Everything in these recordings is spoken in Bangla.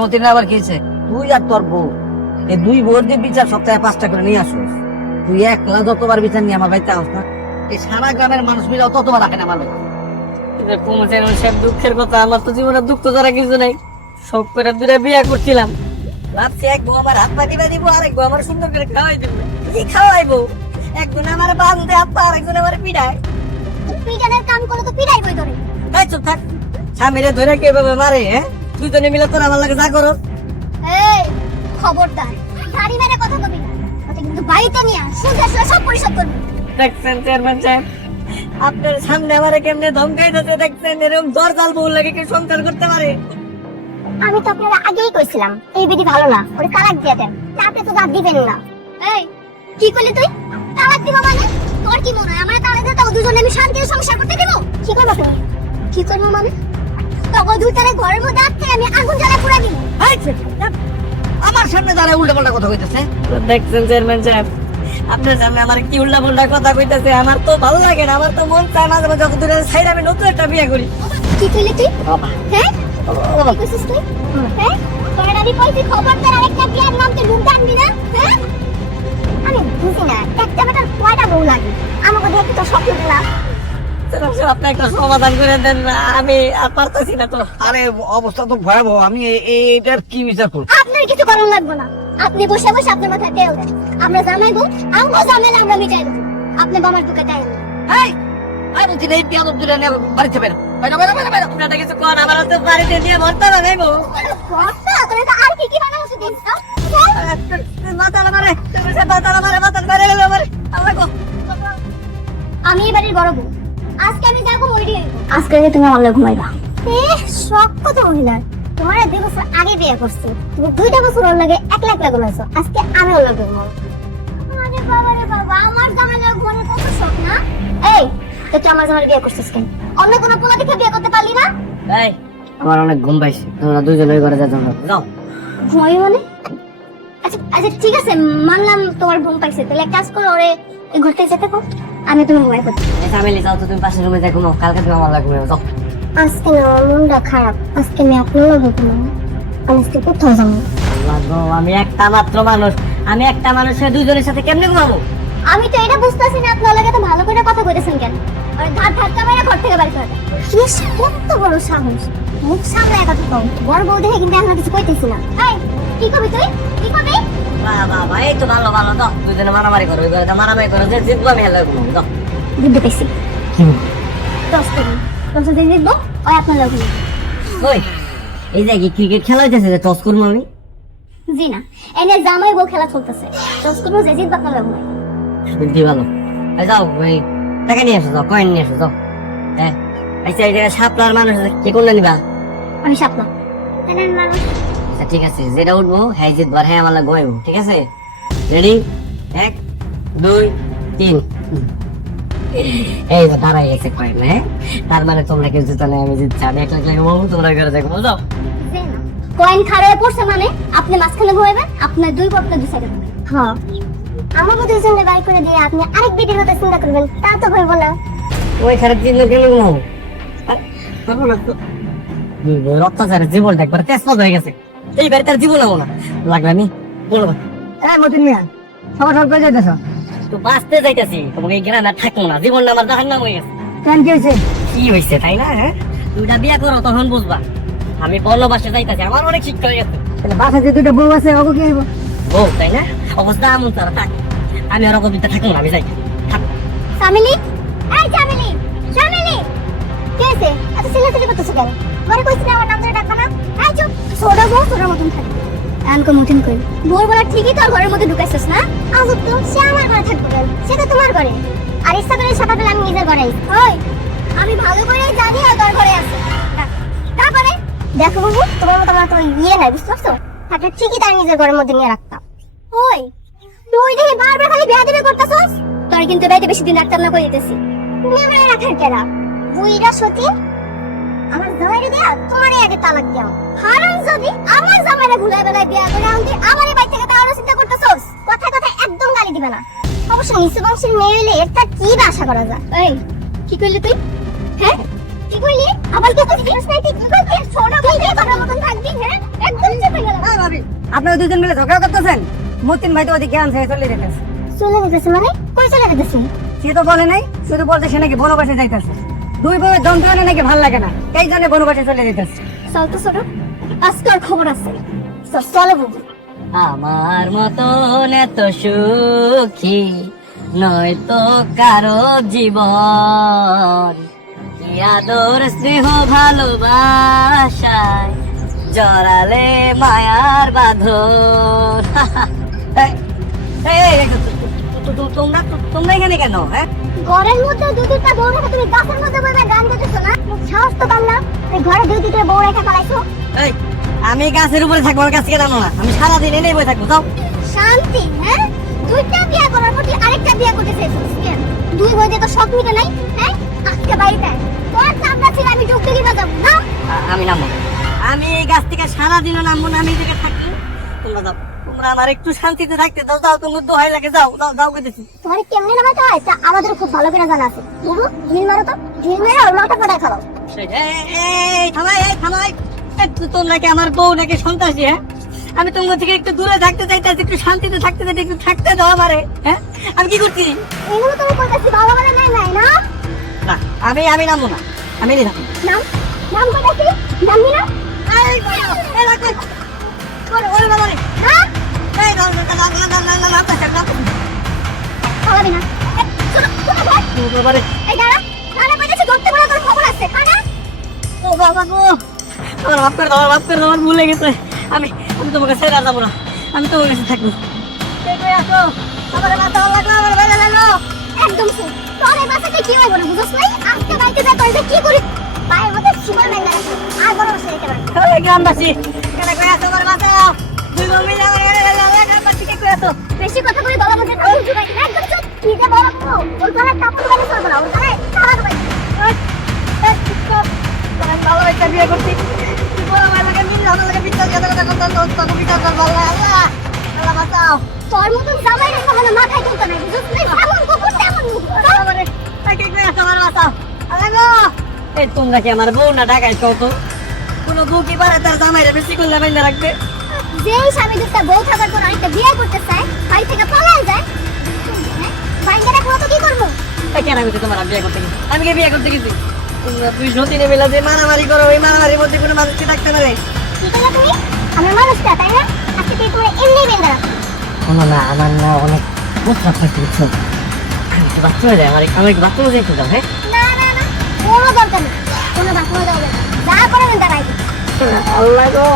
মতিন আবার কি হয়েছে? তুই আর তোর বউ এই দুই বউর দিয়ে বিচার সপ্তাহে 5টা করে নিয়ে আসিস। তুই একলা যতবার বিচার নিয়ে আমার বাড়িতে আসনা, এই সারা গ্রামের মানুষ মিলে ততবার রাখেন আমার বাড়িতে। সব দুঃখের কথা, আমার তো জীবনে দুঃখ ছাড়া কিছু নাই। সব করে দুটা বিয়ে করছিলাম, ভাবছি এক বউ আমার হাত পা দিবা দিব, আর এক বউ আমার সুন্দর করে খাওয়াই দিব। কি খাওয়াইবো? একজন আমার বান্ধে হাত পা, আর একজন আমার পিড়ায়। পিটানের কাম করে তো পিটাইবই তোরে। তাই চুপ থাক। স্বামীরে ধরে কিভাবে মারে? হ্যাঁ, তুই তো মিলে তোর আমার লাগে যা করো। এই খবরদার, গাড়ি মেরে কথা কবি না। ওটা কিন্তু বাড়িতে নিয়ে আস, সুদ আসলে সব পরিশোধ করবি। দেখছেন চেয়ারম্যান সাহেব, আপনার সামনে আমারে কেমনে ধমকাই দিতে দেখছেন? এরকম দরজাল বউ লাগে কি সংসার করতে পারে? আমি তো আপনারা আগেই কইছিলাম এই বিধি ভালো না, ওরে তালাক দিয়ে দেন। আপনি তো দাঁত দিবেন না। এই কি করলি তুই? তালাক দিব মানে? তোর কি মনে হয় আমরা তালাক দিয়ে তাও দুজনে আমি শান্তিতে সংসার করতে দেব? কি করবো তুমি? কি করবো মানে? তখন দুইটারে ঘরের মধ্যে আটকে আমি আগুন জ্বালা পুরা দিব। এই ছে, আমার সামনে দাঁড়ায় উল্টা পাল্টা কথা কইতেছে। দেখছেন চেয়ারম্যান সাহেব, আপনার সামনে আমার কি উল্টা পাল্টা কথা কইতাছে। আমার তো ভালো লাগে না, আমার তো মন চায় মাঝে মাঝে যখন দূরে ছাইরে আমি নতুন একটা বিয়ে করি। কি করলি তুই? হ্যাঁ কি করছিস তুই? হ্যাঁ তোর আমি কইছি খবরদার আরেকটা বিয়ার নাম তুই মুখ ডাকবি না। হ্যাঁ আমি বুঝি না একটা বেটার কয়টা বউ লাগে আমাকে দেখে তো স্বপ্ন দিলাম। আপনি একটা সমাধান করে দেন না, আমি আর পারতেছি না তো। আরে অবস্থা তো ভয়াবহ, আমি এইটার কি বিচার করব? আপনার কিছু করার লাগবে না, আপনি বসে বসে আপনার মাথায় তেল দেন। আমরা জামাই বউ আমরা ঝামেলা আমরা মিটাই দেবো। আপনি বাবার বুকে তাই এই আই বলছি এই বিয়াদব দুটা নিয়ে বাড়িতে বের বাইরে বাইরে বাইরে বাইরে। আপনারা কিছু কোন, আমার তো বাড়িতে দিয়ে ভর্তা বানাইবো। কথা তোরে তো আর কি কি বানাবো দিন মাথা মারে, মাথা মারে, মাথা মারে আমার আল্লাহ গো। আমি এই বাড়ির বড় বউ, আজকে আমি যাবো ওইডি আজকে তুমি আমার লগে ঘুমাইবা। শখ কত মহিলার, তোমার 2 বছর আগে বিয়ে করছি, তুমি 2টা বছর ওর লাগে একলা একলা ঘুমাইছো, আজকে আমি ওর লগে ঘুমাবো। আরে বাবা রে বাবা, আমার জামাই লগে ঘুমানোর কত শখ না। এই তো তুই আমার জামাই বিয়ে করছিস কেন? অন্য কোনো পোলা দেখে বিয়ে করতে পারলি না? এই আমার অনেক ঘুম পাইছে, তোমরা দুইজনে ঘরে যাও, যাও। ঘুমাই মানে? আচ্ছা আচ্ছা ঠিক আছে, মানলাম তোমার ঘুম পাইছে, তাহলে এক কাজ করো, ওরে এই ঘর থেকে যেতে কো, আমি তুমি ঘুমাই পড়ছি। ফ্যামিলি যাও তো, তুমি পাশের রুমে যাই ঘুমাও, কালকে তুমি আমার লাগে ঘুমাও, যাও। আজকে না আমার মনটা খারাপ, আজকে আমি আপনার লগে ঘুমাবো। আমি আজকে কোথাও যাবো না। আল্লাহ গো, আমি একটা মাত্র মানুষ, আমি একটা মানুষের দুইজনের সাথে কেমনে ঘুমাবো? আমি তো এটা বুঝতেছি না আপনার লগে তো ভালো করে কথা কইতেছেন কেন? আর ধার ধাক্কা মেরে ঘর থেকে বাড়ি করে বেশ কত বড় সাহস, মুখ সামলায় কথা কও। বড় বউ দেখে কিন্তু এখন কিছু কইতেছি না। এই কি করবি তুই? কি করবি? বাহ বাহ বাহ, এই তো ভালো ভালো, দাও দুইজনে মারামারি করো, ওই ঘরে মারামারি করো, যে জিতবো আমি হেলে ঘুমাবো, দাও। বুদ্ধি পেয়েছি, কি 10 করবি 10 দিন দেখবো ওই আপনার লগে ঘুমাবো। ওই এই যে কি ক্রিকেট খেলা হইতেছে, যে টস করবো আমি? জি না, এনে জামাই বউ খেলা চলতেছে, দশ করবো যে জিতবা আপনার লগে ঘুমাবো। বুদ্ধি ভালো। এই যাও, ওই টাকা নিয়ে আসো, যাও কয়েন নিয়ে আসো, যাও। হ্যাঁ আচ্ছা, এই জায়গায় সাপলার মানুষ আছে, কি করলে নিবা? আমি সাপলা তাহলে মানুষ। আচ্ছা ঠিক আছে, যেটা উঠবো হ্যাঁ জিতবো, আর হ্যাঁ আমার লাগে ঘুমাইবো, ঠিক আছে? রেডি? 1 2 3। এই যে দাঁড়াই গেছে কয়েন, হ্যাঁ? তার মানে তোমরা কেউ জিতো না, আমি জিতছি। আমি এক লাখ লাগে ঘুমাবো, তোমরা ঘরে দেখবো, যাও। জি না, কয়েন খাড়ায় পড়ছে মানে আপনি মাঝখানে ঘুমাবেন, আপনার দুই পক্ষে দুই সাইডে ঘুমাবেন। হ্যাঁ আমাকে দুইজনে বাই করে দিয়ে আপনি আরেক বিটির কথা চিন্তা করবেন, তা তো ভয় বলা। ওই খারাপ চিন্তা কেন ঘুমাবো? পারবো না তো। অত্যাচারের জীবনটা একবার তেজপাত হয়ে গেছে, এই বাড়ি তার জীবন হবো না, লাগবে আমি বলবো। এই মতিন মিয়া, সবার সব পেয়ে যাইতেছ তো বাঁচতে যাইতেছি, তোমাকে এই গ্রামে আর থাকবো না, জীবনটা আমার জাহান্নাম হয়ে গেছে। কেন, কি হয়েছে? কি হয়েছে তাই না? হ্যাঁ, দুইটা বিয়া করো তখন বুঝবা। আমি বনবাসে যাইতেছি, আমার অনেক শিক্ষা হয়ে গেছে। তাহলে বাসায় যে 2টা বউ আছে ওকে কি হইব? ও তাই না? অবস্থা এমন তারা থাক, আমি আর অগদিতে থাকবো না, আমি যাই থাক। ফ্যামিলি, এই ফ্যামিলি, ফ্যামিলি কে আছে? এত চিল্লাচিল্লি করতেছ কেন? ঘরে কইছিস না আমার নাম ধরে ডাকবা না? এই চুপ, ছোড়া বউ ছোড়ার মতন থাকবে। আনকো মুঠিন কই ভোরবেলা ঠিকই তোর ঘরের মধ্যে ঢুকাইছিস না? আজব তো, সে আমার ঘরে থাকবে কেন? সে তো তোমার ঘরে, আর ইচ্ছা করে সকালবেলা আমি নিজের ঘরে আইছি। ওই আমি ভালো করে জানি আর তোর ঘরে আছে। তারপরে দেখো বাবু, তোমার মতো আমার তো ইয়ে নাই, বুঝতে পারছো? তাকে ঠিকই তার নিজের ঘরের মধ্যে নিয়ে রাখতাম। ওই তুই দেখি বারবার খালি বিয়া দিবে করতেছস, তোর কিন্তু বাইতে বেশি দিন রাখতাম না কই দিতেছি। তুমি আমার রাখার কেরা বুইরা সতী, আমার জামাইরে দিয়া তোমারই আগে তালাক দাও। হারাম যদি আমার জামাইরে ভুলাই বেলায় বিয়া করে আনতে আমারে বাই থেকে তাওরা চিন্তা করতেছস, কথা কথা একদম গালি দিবে না। অবশ্য নিচু বংশের মেয়ে হইলে এর তার কি বা আশা করা যায়? এই কি কইলি তুই? হ্যাঁ কি কইলি আবার কি কইছিস না তুই কি করছিস ছোট বলতে তোর মতন থাকবি হ্যাঁ একদম চেপে গেল হ্যাঁ ভাবি, আপনারা দুজন মিলে ঝগড়া করতেছেন। মতিন ভাই তো ওদিকে জ্ঞান ছেড়ে চলে যেতেছে। চলে গেছে মানে কই চলে গেছে সে তো বলে নাই, শুধু বলতে সে নাকি বনবাসে যাইতেছে। দুই বউয়ের যন্ত্রণা নাকি ভাল লাগে না, এই জন্য বনবাসে চলে যেতেছে। চল তো ছোট আজকে আর খবর আছে চলো বুবু আমার মতন এত সুখী নয় তো কারো জীবন, কি আদর স্নেহ ভালোবাসায় জড়ালে মায়ার বাঁধন। তোমরা এখানে কেন? হ্যাঁ, ঘরের মধ্যে দুই দুইটা বউ রেখে তুমি গাছের মধ্যে বসে গান গাইতেছো না সাহস তো কম না এই ঘরে দুই দুইটা বউ রেখে পালাইছো এই, আমি গাছের উপরে থাকবো, আমার কাছে কেন না? আমি সারাদিন এনেই বসে থাকবো। যাও। শান্তি হ্যাঁ দুইটা বিয়ে করার পর তুই আরেকটা বিয়ে করতে চাইছিস কেন দুই বইতে তো শখ মিটে নাই হ্যাঁ আজকে বাড়িতে আয়। তোর চামড়া ছিল আমি যোগ দিলি বাজাবো না আমি নামবো না। আমি এই গাছ থেকে সারাদিনও নামবো না, আমি এদিকে থাকি। তোমরা যাও, তোমরা আমার একটু শান্তিতে থাকতে দাও। যাও, তোমার দোহাই লাগে, যাও যাও যাও কেটেছি। তোর কেমনে নামাতে হয় তা আমাদের খুব ভালো করে জানা আছে বুবু ঢিল মারো তো ঢিল মেরে ওর মাথা ফাটা খাও তোমরা কি আমার বউ নাকি সন্ত্রাসী? হ্যাঁ, আমি তোমার থেকে একটু দূরে থাকতে চাইতেছি, একটু শান্তিতে থাকতে চাইতে, একটু থাকতে দাও আমারে। হ্যাঁ, আমি কি করছি? এগুলো তুমি কইতাছি ভালো করে নাই নাই না না, আমি নামবো না, আমি এনে থাকি। নাম নাম কইতাছি জানবি না হ্যাঁ খাওয়াবি না চলো চলো ভাই এই দাঁড়া দাঁড়া কইতাছি ধরতে পারা তোর খবর আছে খানা ও বাবা গো, আমার মাফ করে দাও, আমার মাফ করে দাও, আমার ভুল হয়ে গেছে। আমি আমি তোমাকে ছেড়ে আর যাবো না, আমি তোমার কাছে থাকবো। আসো, আমার মাথা লাগলো, আমার বেলা লাগলো। একদম শুন তোর এই বাসাতে কি হইব না বুঝছ নাই আজকে বাইতে যা তোর কি করি পায়ের মধ্যে শিকল মেলা রাখি আর বড় বসে যেতে পারবি ওই গ্রামবাসী, কেন কই আসো আমার মাথা? দুই বোন মিলে আমার গ্রামবাসী কে কই আসো? বেশি কথা বলে গলা মধ্যে কাপড় জুড়াই একদম চুপ কি যে বড় বড় ওর গলায় কাপড় জুড়াই করবে না ওর গলায় সারা দেবে আমি ভালো একটা বিয়ে করছি, আমার লাগে মিল আমার লাগে বিচার কথা কথা বিচার করবো। আল্লাহ আল্লাহ বাঁচাও। তোর মতন জামাই রে কখনো মাথায় তুলতে নাই বুঝছ নাই এমন কুকুর তেমন আমারে তাকে কই আসো আমার বাঁচাও। আল্লাহ গো, এই তোমরা কি আমার বউ না ঢাকায় কত? কোনো বউ কি পারে তার জামাইরে বেশি করলে বাইন্দা রাখবে? যেই স্বামী দুটা বউ থাকার পর আরেকটা বিয়ে করতে চায় বাড়ি থেকে পালায় যায় বাইরে রাখবো তো কি করবো এই কেন আমি তোমার বিয়ে করতে গেছি? আমি কি বিয়ে করতে গেছি? তোমরা দুই সতীনে মিলে যে মারামারি করো, ওই মারামারির মধ্যে কোনো মানুষকে থাকতে পারে? কি করলে তুমি আমার মানুষটা তাই না আজকে তুই তোমার এমনি বেঁধে রাখো শোনো না, আমার না অনেক প্রস্রাব পাচ্ছি, বুঝছো? আমি একটু বাথরুমে যাই, আমার একটু বাথরুমে যাই, একটু যাও। হ্যাঁ, না না না কোনো দরকার নেই কোনো বাথরুমে যাবে না যা করে না দাঁড়াই আল্লাহ গো,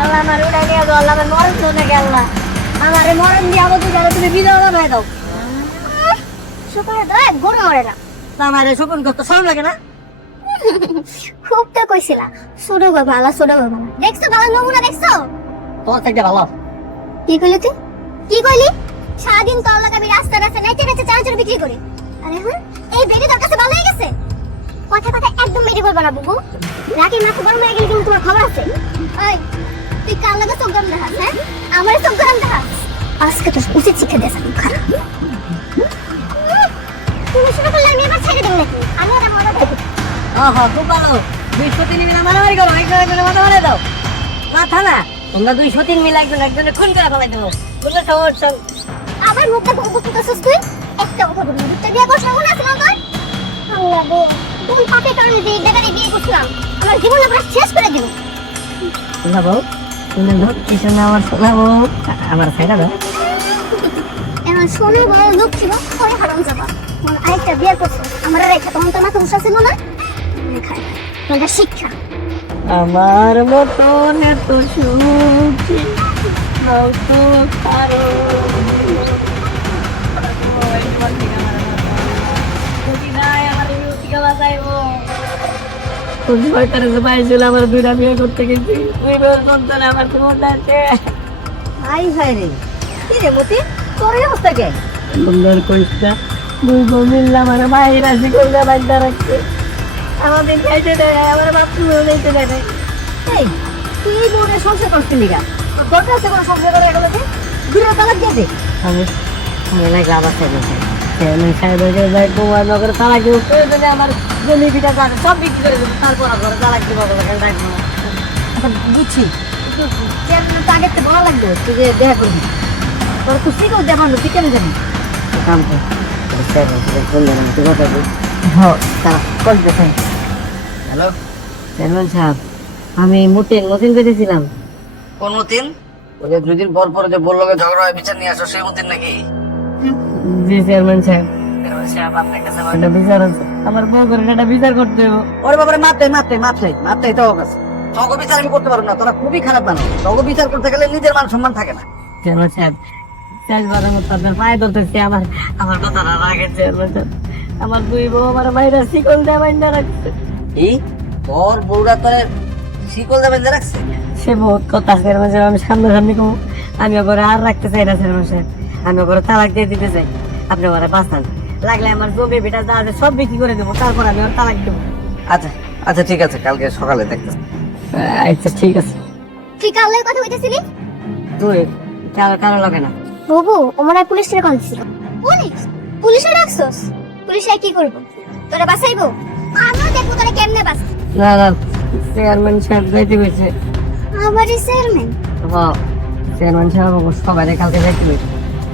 আল্লাহ আমার উড়াই নিয়ে যাও, আল্লাহ আমার মরণ তো নাকি আল্লাহ আমার মরণ দিয়ে আবার তুমি বিধবা বানাই দাও। শুকুরে ধরে গরু মরে না তা আমার শকুন করতে শরম লাগে না? খুব তো কইছিলা ছোট গো ভালো ছোট গো ভালো দেখছো ভালো নমুনা দেখছো তোমার থেকে ভালো। কি কইলি তুই কি কইলি সারাদিন তোর লাগা আমি রাস্তা রাস্তা নেচে নেচে চানাচুর বিক্রি করি আরে হ্যাঁ এই বেডে তোর কাছে ভালো হয়ে গেছে কথা কথা একদম মেরে বলবা না বুবু রাতে মাথা গরম হয়ে গেলে কিন্তু তোমার খবর আছে ওই তুই কার লাগা চোখ গরম দেখাস হ্যাঁ আমার চোখ গরম দেখাস আজকে তো উচিত শিক্ষা দেশ আমি খারাপ তুমি শুরু করলে আমি এবার ছেড়ে দেব নাকি আমি আর আমার দেখি ওহো, খুব ভালো। দুই সতীন মিলে মারামারি করো, একজনের মাথা মারে দাও। মাথা না, তোমরা দুই সতীন মিলে একজনের খুন করে ফেলাই দেবো। বুঝলে সমস্যা? আবার মুখটা বন্ধ করতেছিস তুই একটা কথা বলবি দুটো বিয়ে করছ মনে আছে না তোর আল্লাহ গো কোন পাপের কারণে যে জায়গায় বিয়ে করছিলাম আমার জীবনটা পুরো শেষ করে দিল শোনাবো, শুনে দাও, কি শোনা আমার শোনাবো, আমার ছেড়ে দাও। এখন শোনো বড় লোক ছিল পরে হারাম যাবা মানে আরেকটা বিয়ে করছো আমার আর একটা তখন তো মাথা উষা ছিল না খায় তোমাদের শিক্ষা আমার মতন এত সুখী নও তো কারো। আমার দুইটা বিয়ে করতে গেছি, দুই বছর সন্তান আমার জীবনটা আছে। আই ভাই রে কি রে মতি তোর এই অবস্থা কে সুন্দর কইটা দুই বোন মিললে আমার মায়ের রাজি করলে বান্ধা রাখছে, আমাদের খাইতে দেয়, আমার বাথরুমেও যাইতে দেয় না। এই তুই এই বোনের সংসার করছিস নিগা তোর দরকার আছে কোনো সংসার করে এগুলো যে দূরে তালাক দিয়ে দে আমি আমি নাকি আবার চাই বলছি, চেয়ারম্যান সাহেবের কাছে যাই তোমার নগরে তালাক দেবো প্রয়োজনে আমার জমি ভিটা জানে সব বিক্রি করে দেবো তারপর ঘরে তালাক দেবো বলে ডাকবো না। আচ্ছা বুঝছি, কিন্তু চেয়ারম্যান তো আগের থেকে বলা লাগবে তুই যে দেখা করবি, তোর তো শিখেও দেখানো তুই কেন জানি কাম কর চেয়ারম্যান ফোন দেবেন তুই কথা বল। হ্যাঁ তারা কল দেখেন। হ্যালো, চেয়ারম্যান সাহেব আমি মতিন পেতেছিলাম। কোন মতিন? ওই যে 2 দিন পর পর যে বললো যে ঝগড়া হয় বিচার নিয়ে আসো, সেই মতিন নাকি? জি চেয়ারম্যান সাহেব। চেয়ারম্যান সাহেব আপনার কাছে আমার একটা বিচার আছে, আমার বউ করে একটা বিচার করতে হবে। ওরে বাবারে মাত্রে তো কাছে তগ বিচার আমি করতে পারবো না, তোরা খুবই খারাপ মানুষ। তগ বিচার করতে গেলে নিজের মান সম্মান থাকে না। চেয়ারম্যান সাহেব শেষবারের মতো আপনার পায়ে ধরতেছি, আমার কথাটা রাখেন চেয়ারম্যান সাহেব। আমার দুই বউ আমার মায়েরা শিকল দেয় বাইন্দা রাখছে। এই তোর বউরা তোর শিকল দেবেন যে রাখছে? সে বহুত কথা চেয়ারম্যান সাহেব, আমি সামনাসামনি কমু আমি ওপরে আর রাখতে চাই না চেয়ারম্যান সাহেব। আমি ওপরে তালাক দিয়ে দিতে চাই, আপনি ওরা বাঁচান। লাগলে আমার জমি বেটা যা আছে সব বিক্রি করে দেবো, তারপর আমি ওর তালাক দেবো। আচ্ছা আচ্ছা ঠিক আছে, কালকে সকালে দেখতেছি। আচ্ছা ঠিক আছে। তুই কাউলের কথা কইতেছিলি? তুই কারো লাগে না। বাবু ওমরা পুলিশের কল দিছিল। পুলিশে ডাকছস? পুলিশে কি করব? তোরা বাঁচাইবো? আমরা দেখবো তোরা কেমনে বাঁচ। না চেয়ারম্যান সাহেব যাইতে গেছে। আমারই চেয়ারম্যান। হ্যাঁ চেয়ারম্যান সাহেব সবাই কালকে যাইতে গেছে।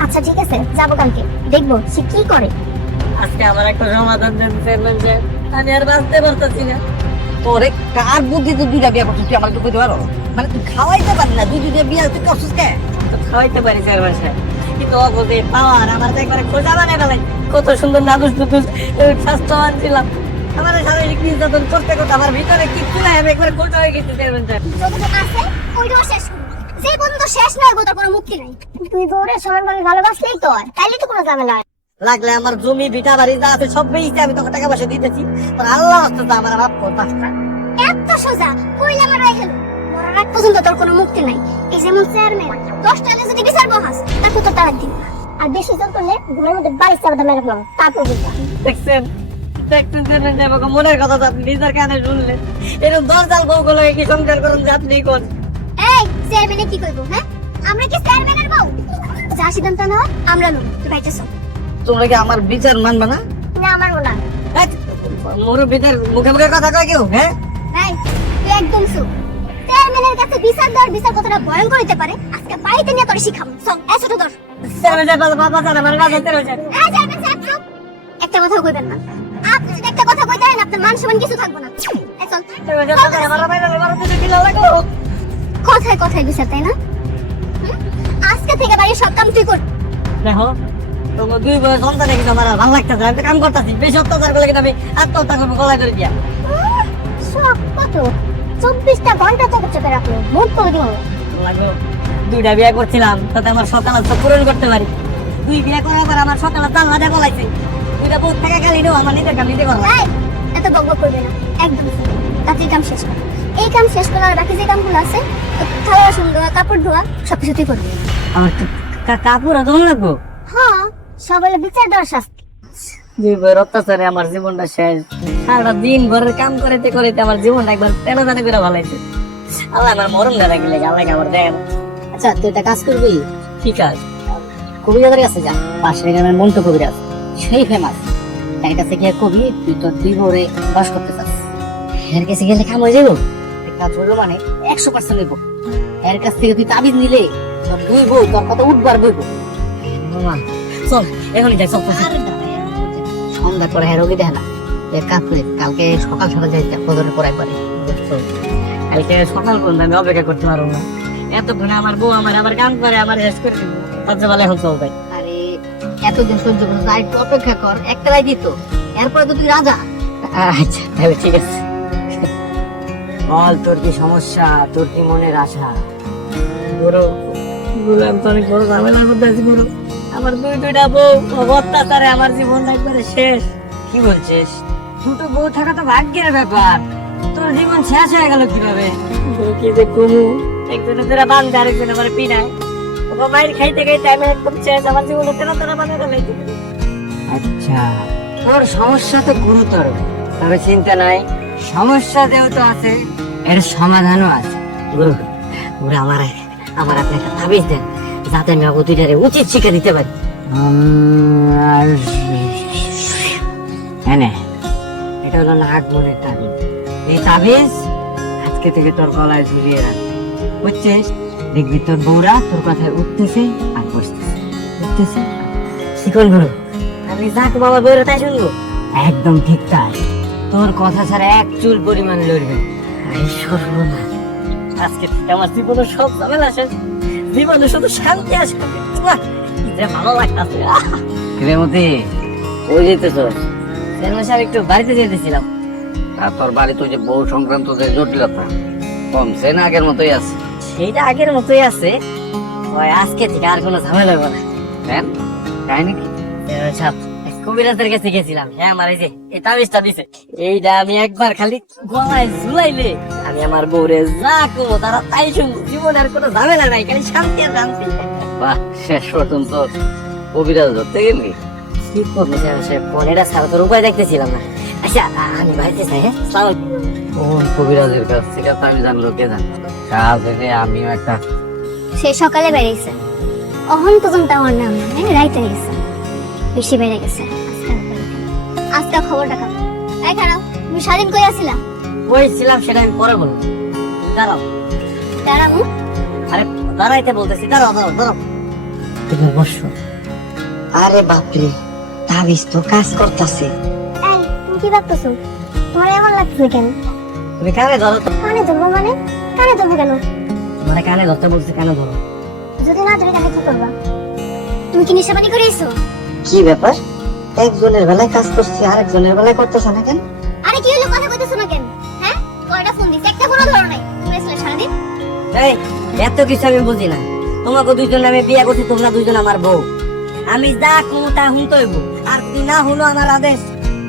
আচ্ছা ঠিক আছে, যাবো কালকে, দেখবো সে কি করে। আজকে আমার একটা সমাধান দেন চেয়ারম্যান সাহেব, আমি আর বাঁচতে পারতেছি না। তোরে কার বুদ্ধি তুই 2টা বিয়ে করছিস? তুই আমার তো বুঝতে পারো, মানে তুই খাওয়াইতে পারি না, 2টা বিয়ে তুই করছিস কে? তো খাওয়াইতে পারি চেয়ারম্যান সাহেব, কিন্তু অগোদে পাওয়ার আমার তো একবারে খোঁজা বানায় ফেলাই। কত সুন্দর নাদুস টুদুস স্বাস্থ্যবান ছিলাম, আমার শারীরিক নির্যাতন করতে করতে আমার ভিতরে কিচ্ছু নাই, আমি একবারে খোঁজা হয়ে গেছি চেয়ারম্যান সাহেব। যতটুকু আছে ওইটাও শেষ করবো। যে পর্যন্ত শেষ নয় তোর কোনো মুক্তি নাই। তুই বউরে সমানভাবে ভালোবাসলেই তো হয়, তাইলে তো কোনো ঝামেলা হয় না। লাগলে আমার জমি ভিটা বাড়ি যা আছে সব বেইছে, আমি তোকে টাকা পয়সা দিতেছি, তোর আল্লাহ রাস্তা আমার মাফ কর। এত সোজা কইলে আমার হয়ে গেল। মরার আগ পর্যন্ত তোর কোনো মুক্তি নাই। এই যেমন চেয়ারম্যান 10 টাকা যদি বিচার বহাস তারপর তোর তালাক দিন। আর বেশি জোর করলে ঘরের মধ্যে বাড়ি চাপা মেরে ফেলাম, তারপর বুঝবা। দেখছেন চেয়ারম্যান সাহেব, আমার মনের কথা তো আপনি নিজের কানে শুনলেন। এরকম দরজাল বউগুলো কি সংসার করুন যে আপনি কোন? এই চেয়ারম্যানে কি কইবো? হ্যাঁ আমরা কি চেয়ারম্যানের বউ? যা সিদ্ধান্ত নাও আমরা নেব। তুই বাইতেছ তোমরা কি আমার বিচার মানবে না? না? আমার না। মুরব্বীদের মুখে মুখে কথা কয় কেউ? হ্যাঁ এই তুই একদম চুপ। চেয়ারম্যানের কাছে বিচার দেওয়ার বিচার কতটা ভয়ঙ্কর হতে পারে আজকে বাড়িতে নিয়ে তোর শিখাবো। চল এসো ধর। চেয়ারম্যান সাহেব বাবা জানা মানে বাবা চেয়ারম্যান সাহেব। এই চেয়ারম্যান সাহেব চুপ। একটা কথা কইবেন না। আপনি যদি একটা কথা কইতে দেন আপনার মান সম্মান কিছু থাকবে না। এই চল। চেয়ারম্যান সাহেব আমার বাইরে আমার তো কি লাগো? কথায় কথায় বিচার তাই না? হুম? আজকে থেকে বাড়ির সব কাম তুই কর। দেখো তোমার দুই বয়স সন্তান কিন্তু আমার আর ভালো লাগতেছে, আমি তো কাম করতেছি, বেশি অত্যাচার করলে কিন্তু আমি আত্মহত্যা করবো গলায় ধরে দিয়া। সব কত 24টা ঘন্টা চোখে চোখে রাখলো মুখ করে দিব। লাগো 2টা বিয়ে করছিলাম তাতে আমার সকালে তো পূরণ করতে পারি। 2 বিয়ে করার পর আমার সকালে তাল লাদা বলাইছে, 2টা বহুত টাকা খালি নেও, আমার নিজের কাম নিজে করবো। এই এত বকবক করবে না, একদম তাতে কাম শেষ কর। এই কাম শেষ করার বাকি যে কামগুলো আছে থালা বাসন ধোয়া কাপড় ধোয়া সবকিছু তুই করবি। আমার কাপড় ধোন লাগবো? হ্যাঁ সবাই বিচার দেওয়ার শাস্তি। 2 বইয়ের অত্যাচারে আমার জীবনটা শেষ। সারাটা দিন ঘরের কাম করিতে করিতে আমার জীবনটা একবার টেনাটানি করে ভালাইছে। আল্লাহ আমার মরণ না রাখিলে আল্লাহ আমার দেন। আচ্ছা তুই একটা কাজ করবি, ঠিক আছে কবিরাজের কাছে যা, পাশের গ্রামের মন্টু কবিরাজ, সেই ফেমাস। তার কাছে গিয়ে কবি তুই তোর 2 বউরে বাস করতে চাস। এর কাছে গেলে কাম হয়ে যাবো, কাজ হইলো মানে 100% নেবো। এর কাছ থেকে তুই তাবিজ নিলে তোর 2 বউ তোর কথা উঠবার বইবো। চল এখনই যাই, চল সন্ধ্যা করে রোগী দেখে না, এক কাজ করে কালকে সকাল সকাল যাই, ফজরের পর একবারে। কালকে সকাল পর্যন্ত আমি অপেক্ষা করতে পারবো না, এতক্ষণে আমার বউ আবার কাম করে আমার শেষ করে দিবো। তার যে ভালো এখন চল যাই। আরে এতদিন সহ্য করে যাই, একটু অপেক্ষা কর, একটা রায় দিত, এরপরে তো তুই রাজা। আচ্ছা তাহলে ঠিক আছে। বল তোর কি সমস্যা, তোর কি মনের আশা? গুরু গুরু আমি তো অনেক বড় ঝামেলার মধ্যে আছি গুরু। আমার 2টা বউ অত্যাচারে আমার জীবনটা একবারে শেষ। কি বলছিস? দুটো বউ থাকা তো ভাগ্যের ব্যাপার, তোর জীবন শেষ হয়ে গেল কিভাবে? গুরু কি যে কমু, একজনের ধরে বান্ধে আরেকজন আমার পিনায়, ওকে মায়ের খাইতে খাইতে আমি একদম শেষ, আমার জীবনটা তেনা বানিয়ে ফেলাইছে। আচ্ছা তোর সমস্যা তো গুরুতর, তবে চিন্তা নাই, সমস্যা যেহেতু আছে এর সমাধানও আছে। গুরু গুরু আমার আপনি একটা তাবিজ দেন, যাতে আমি দুইটারে উচিত শিক্ষা দিতে পারি। আর হ্যাঁ নে, এটা হলো নাগ মনের তাবিজ। এই তাবিজ আজকে থেকে তোর গলায় ঝুলিয়ে রাখ, বুঝছিস? দেখবি তোর বউরা তোর কথায় উঠতেছে আর বসতেছে, উঠতেছে। শিকল গুরু, আমি যাক বাবা বউরা তাই শুনবো? একদম ঠিক তাই। তোর কথা ছাড়া এক চুল পরিমাণ লড়বে না। এই সর্বনাশ, আজকে থেকে আমার জীবনে সব ঝামেলা শেষ, জীবনে শুধু শান্তি আসবে। কি যে ভালো লাগতাছে। কিরেমতি, ওই যেতেছ চেয়ারম্যান সাহেব, একটু বাড়িতে যেতেছিলাম। আর তোর বাড়িতে ওই যে বউ সংক্রান্ত যে জটিলতা কমছে না আগের মতোই আছে? সেইটা আগের মতোই আছে, ওই আজকে থেকে আর কোনো ঝামেলা হবে না। কেন, কাহিনী কি? চেয়ারম্যান সাহেব, এক কবিরাজের কাছে গেছিলাম, হ্যাঁ আমার এই যে এই তাবিজটা দিছে, এইটা আমি একবার খালি গলায় ঝুলাইলে আমি আমার বউরে যা করবো তারা তাই শুনবো, জীবনে আর কোনো ঝামেলা নাই, খালি শান্তি আর শান্তি। বাহ, শেষ পর্যন্ত কবিরাজ ধরতে গেলি। কি করবো চেয়ারম্যান সাহেব, এটা ছাড়া তোর উপায় দেখতেছিলাম না। আচ্ছা আমি বাড়িতে চাই, হ্যাঁ সালাম। কোন কবিরাজের কাছ থেকে তো আমি জানলো, কে জানো? কাজ হলে আমিও একটা সে সকালে বেরিয়েছে, অহন পর্যন্ত আমার নাম নাই, রাইতে গেছে, বেশি বেড়ে গেছে। আজকে খবর টাকা এই খারাপ, তুমি স্বাধীন কই আসিলা? ওই ছিলাম, সেটা আমি পরে বলবো। দাঁড়াও, দাঁড়াবো। আরে দাঁড়াইতে বলতেছি, দাঁড়াও দাঁড়াও দাঁড়াও, তুমি বসো। আরে বাপরে, তাবিজ তো কাজ করতেছে। এই তুমি কি ভাবতেছো? তোমার এমন লাগছে কেন? তুমি কানে ধরো তো। কানে ধরবো মানে? কানে ধরবো কেন? মানে কানে ধরতে বলছি, কানে ধরো। যদি না ধরে তাহলে কি করবা? তুমি কি নিশাপানি করে এসো? কি ব্যাপার, একজনের বেলায় কাজ করছি আরেকজনের বেলায় করতেছে না কেন? আরে কি হলো, কথা কইতেছো না কেন? হ্যাঁ, কয়টা ফোন দিছে, একটা ফোনও ধরো নাই। তুমি এসলে সারাদিন। এই এত কিছু আমি বুঝি না, তোমাকে দুইজন আমি বিয়ে করছি, তোমরা দুইজন আমার বউ, আমি যা কোনো তা শুনতে হইব, আর যদি না শুনো আমার আদেশ,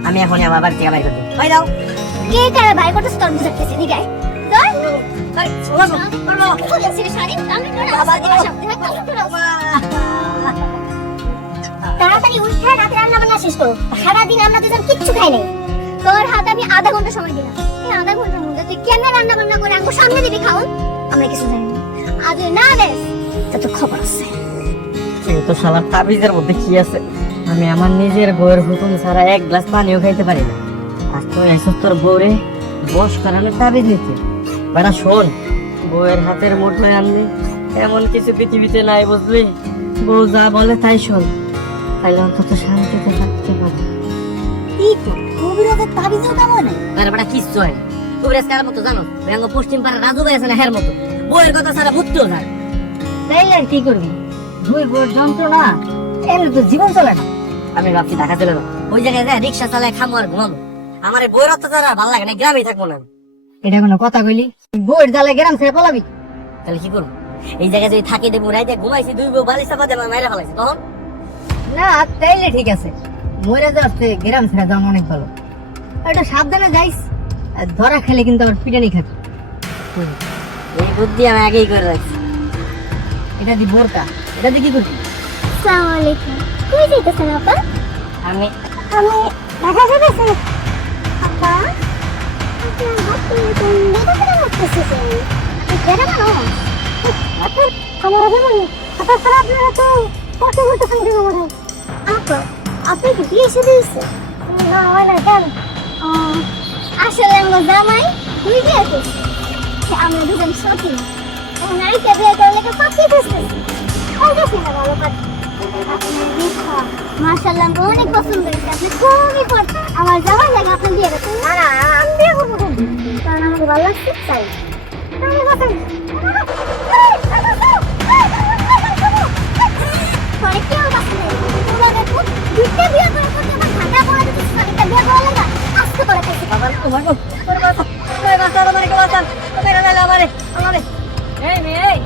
আমি এখনই আমার বাড়ি থেকে বাইর করে দেবো। যাও। কে কারে ভাই করতেছ তোর বুঝাইতেছে ঠিক আছে? ধর। এই, শোনো, শোনো। ফোন দিছে সারাদিন, আমি ধরে বাবা, আমার সাথে তাড়াতাড়ি উঠে রাতে রান্না বান্না শেষ করো। সারাদিন আমরা দুজন কিচ্ছু খাই নাই, তোর হাতে আমি আধা ঘন্টা সময় দিলাম, এই আধা ঘন্টার মধ্যে তুই কেমনে রান্না বান্না করে আমার সামনে দিবি খাওন? আমরা কিছু জানি না, আজ না দেশ তো খবর আছে। তো শালার তাবিজের মধ্যে কি আছে? আমি আমার নিজের বউয়ের হুকুম ছাড়া এক গ্লাস পানিও খাইতে পারি না, আর তুই এসব তোর বউরে বস করানোর তাবিজ নিতে। বেটা শোন, বউয়ের হাতের মুঠোয় আনলি এমন কিছু পৃথিবীতে নাই, বুঝলি? বউ যা বলে তাই শোন, তাইলে অন্তত শান্তিতে থাকতে পারে। কি তো কবিরাজের তাবিজও কাম হয় না? আরে বেটা কিচ্ছু হয় না, কবিরাজ কার মতো জানো? ব্যাঙ্গ পশ্চিম পাড়া রাজু ভাই আছে না, হের মতো। বউয়ের কথা ছাড়া বুঝতেও না, তাইলে আর কি করবি? দুই বউয়ের যন্ত্রণা, এর তো জীবন চলে না। আমি ভাবছি ঢাকা চলে যাবো, ওই জায়গায় যায় রিক্সা চালায় খামো আর ঘুমাবো। আমার এই বউয়ের অত্যাচার আর ভালো লাগে না, গ্রামেই থাকবো না। এটা কোনো কথা কইলি? বউয়ের জ্বালায় গ্রাম ছেড়ে পলাবি? তাহলে কি করবো? এই জায়গায় যদি থাকি দেবো, রাইতে ঘুমাইছি, দুই বউ বালিশ চাপা দিয়ে মাইরা ফেলাইছি, তখন? না তাইলে ঠিক আছে, মরে যাচ্ছে গ্রাম ছেড়ে যাওয়া অনেক ভালো। এটা সাবধানে যাইস, আর ধরা খেলে কিন্তু আবার পিটানি খাবি। এই বুদ্ধি আমি আগেই করে রাখছি। এটা দি বোরকা, এটা দিয়ে কি করবি? আসসালামু আলাইকুম। কই যাইতেছেন আপা? আমি আমি ঢাকা যাইতেছি। আপা আপনার হাতে কোন মেয়েটা কেন লাগতেছে? কেন মানো? আপা আমার যেমন আপা স্যার আপনারা তো কত বলতেছেন যে মনে হয় আপা আপনি কি বিয়ে শুরু হয়েছে? না হয় না কেন? আসলে আমার জামাই দুই বিয়ে করছে, আমরা দুজন সত্যি নারীকে বিয়ে করলে পাখি বুঝতেছি। ভালো পাখি মাশাআল্লাহ, আমি অনেক পছন্দ করেছি, আপনি খুবই পছন্দ। আমার জামাই লাগে আপনি বিয়ে করছেন? না না, আমি বিয়ে করবো কারণ আমাকে ভালো লাগছে তাই। তাহলে বসেন। পরে কেউ বাসে নেই, তোমরা দেখো দুইটা বিয়ে করে করতে আমার ঠান্ডা পড়া দিচ্ছে, একটা বিয়ে করা লাগে আস্তে করে খাইছে। বাবার তোমার গো, তোর বাবা, তোর বাবা, আমারে কে বাঁচান, মেরে ফেলে আমারে, আমারে। এই মেয়ে, এই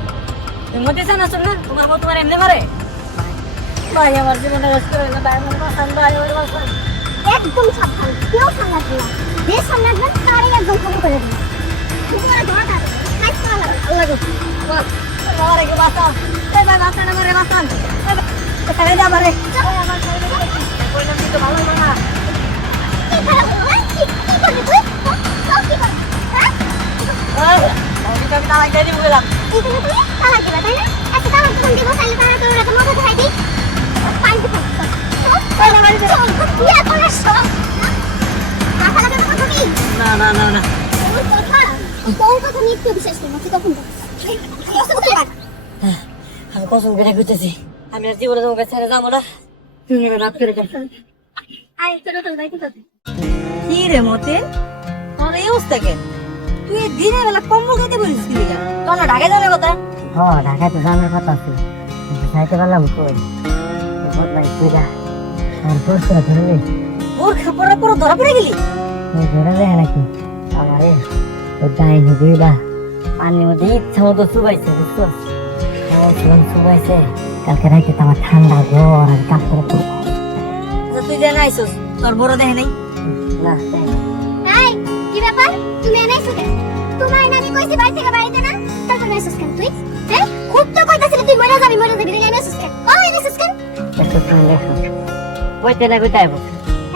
তুমি মতে চান না, শোন না, তোমার বউ তোমার এমনি মারে? ভাই আমার জীবনটা নষ্ট করে দিল, ভাই আমার বাঁচান, ভাই আমার বাঁচান। একদম সাবধান, কেউ সামনে আসবে না, যে সামনে আসবেন তারই একদম খবর করে দিন। তোমার ধরা থাকে কাজ করা লাগে। আল্লাহ গো, বাবা, আমারে কে বাঁচান, এই ভাই বাঁচান, আমারে বাঁচান, ছেড়ে দে আমারে, আমার ছেড়ে দে, কইলাম কিন্তু ভালো না। কি খারাপ হলো, হ্যাঁ? কি করবি তুই? কি করবি? হ্যাঁ? আমি তালাক দিয়ে দিব গেলাম। এই জন্য তুই তালাক দিবা, তাই না? আচ্ছা তালাক যখন দিব তাহলে তারা তোর একটা মজা দেখাই দিই। পাইতে থাকতো। বিয়ে করার শখ। না না না তোর কথা তোর কথা আমি একটু বিশ্বাস করি না তুই কখন আমি কসম করে কইতেছি আমি আর জীবনে তোমাকে ছেড়ে যাবো না তুমি এবার রাত করে যাও আয় তোর তো ভাই কোথায় কি রে মতে তোর এই অবস্থা কেন তুই দিনের বেলা কম্বল খেতে বলিস কি লিগা তোর না ঢাকায় যাবে কথা হ্যাঁ ঢাকায় তো জানার কথা আছে যাইতে পারলাম কই বদলাই তুইরা আর তোর করে ধরে নে ওর খাপড়া পুরো ধরা পড়ে গেলি ধরে নে নাকি আমারে ওই ডাইনি দুইটা পানির মধ্যে ইচ্ছা মতো চুবাইছে বুঝছো চুবাইছে কালকে রাইতে তো আমার ঠান্ডা জ্বর আর কাপ করে পড়ে তুই যে নাইছিস তোর বড় দেখে নাই না এই কি ব্যাপার তুমি এনেছো কেন তোমার নানি কইছে বাড়ি থেকে বাড়িতে না তারপর এনেছিস কেন তুই হ্যাঁ খুব তো কইতাছিস তুই মরে যাবি দেখে এনেছিস কেন এনেছিস কেন একটু তুমি দেখো কইতে না কইতে আইবো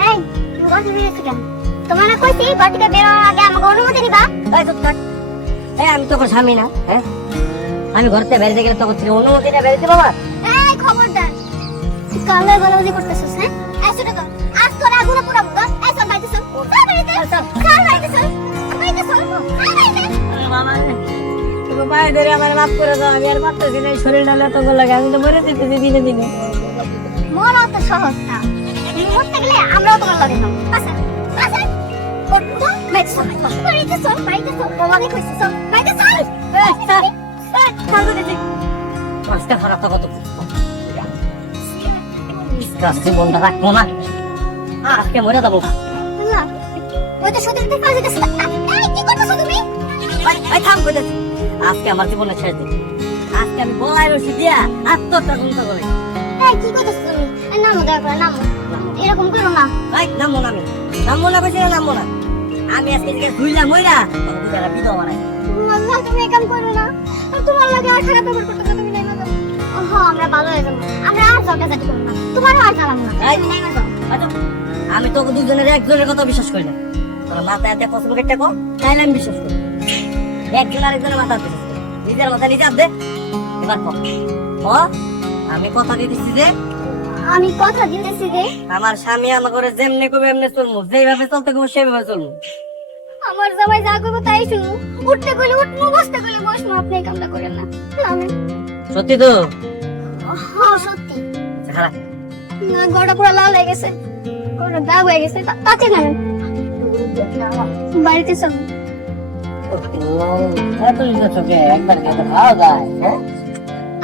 এই তুমি কথা দিয়েছো কেন তোমার না কইছি বাড়ি থেকে বের হওয়ার আগে আমাকে অনুমতি দিবা এই তো থাক এই আমি তোর স্বামী না হ্যাঁ আমি ঘর থেকে বেরিয়ে গেলে তোর থেকে অনুমতিটা বেরিয়ে বাবা এই খবরদার তুই কালে গলাবাজি করতেছিস হ্যাঁ এই ছোট তো আজ তোর আগুনে পুরো মুখ এই সব বাইতে সব বাড়িতে সব বাইতে সব বাইতে সব মায়ের ধরে আমার মাফ করে দাও আমি আর পারতেছি না শরীর ডালে এত লাগে আমি তো মরে যেতেছি দিনে দিনে মরা তো সহজ না তুমি মরতে গেলে আমরাও তোমার লাগে না আচ্ছা আচ্ছা করতো বাইতে সব বাইতে সব বাবাকে কইছিস সব বাইতে সব মাছটা খারাপ তো কত কাছে মনটা রাখবো না আজকে মরে যাবো না ওই তো সত্যি কাজ দিতেছ এই কি করতেছ তুমি ভাই থাম কইতেছি আজকে আমার জীবনে ছেড়ে দিন আজকে আমি গলায় রশি দিয়া আত্মহত্যা করতে করে এই কি করতেছ তুমি এই নামো দয়া করে নামো এরকম করো না ভাই নামবো না আমি নামবো না কইছি না নামবো না আমি আজকে থেকে ধুইলা মইরা দুটারা বিধবা বানাই আল্লাহ তুমি একাম করো না আর তোমার লাগে আর খারাপ ব্যবহার করতে তুমি নাই না হ্যাঁ আমরা ভালো হয়ে যাবো আমরা আর ঝগড়াঝাটি করব না তোমারও আর জ্বালাবো না এই। তুমি নাই না যাও আচ্ছা আমি তোকে দুজনের একজনের কথা বিশ্বাস করি না তোর মাথায় এত পছন্দ করতে কো তাইলে আমি বিশ্বাস করি একজন আরেকজনের মাথা বিশ্বাস করি নিজের মাথা নিজে দে এবার কর ও আমি কথা দিতেছি যে আমি কথা দিতেছি যে আমার স্বামী আমার করে যেমনি কবে এমনি চলবো যেভাবে চলতে কবে সেভাবে চলবো আমার জামাই যা করবো তাই শুনো উঠতে গেলে উঠবো বসতে গেলে বসবো আপনি এই কামটা করেন না আমি সত্যি তো হ্যাঁ সত্যি খারাপ না গড়া পুরো লাল হয়ে গেছে গড়া দাগ হয়ে গেছে তাতে কেন বাড়িতে সব এত জিনিস চোখে একবার খেতে খাওয়া যায় হ্যাঁ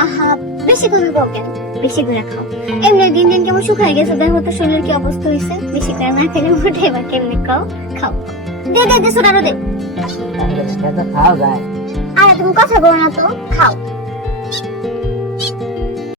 আহা বেশি করে খাও কেন বেশি করে খাও এমনি দিন দিন কেমন শুকায় গেছে দেখো তো শরীরের কি অবস্থা হয়েছে বেশি করে না খেলে উঠে এবার কেমনি খাও খাও দে দে দে সোডা দে খাওয়া যায় আরে তুমি কথা বলো না তো খাও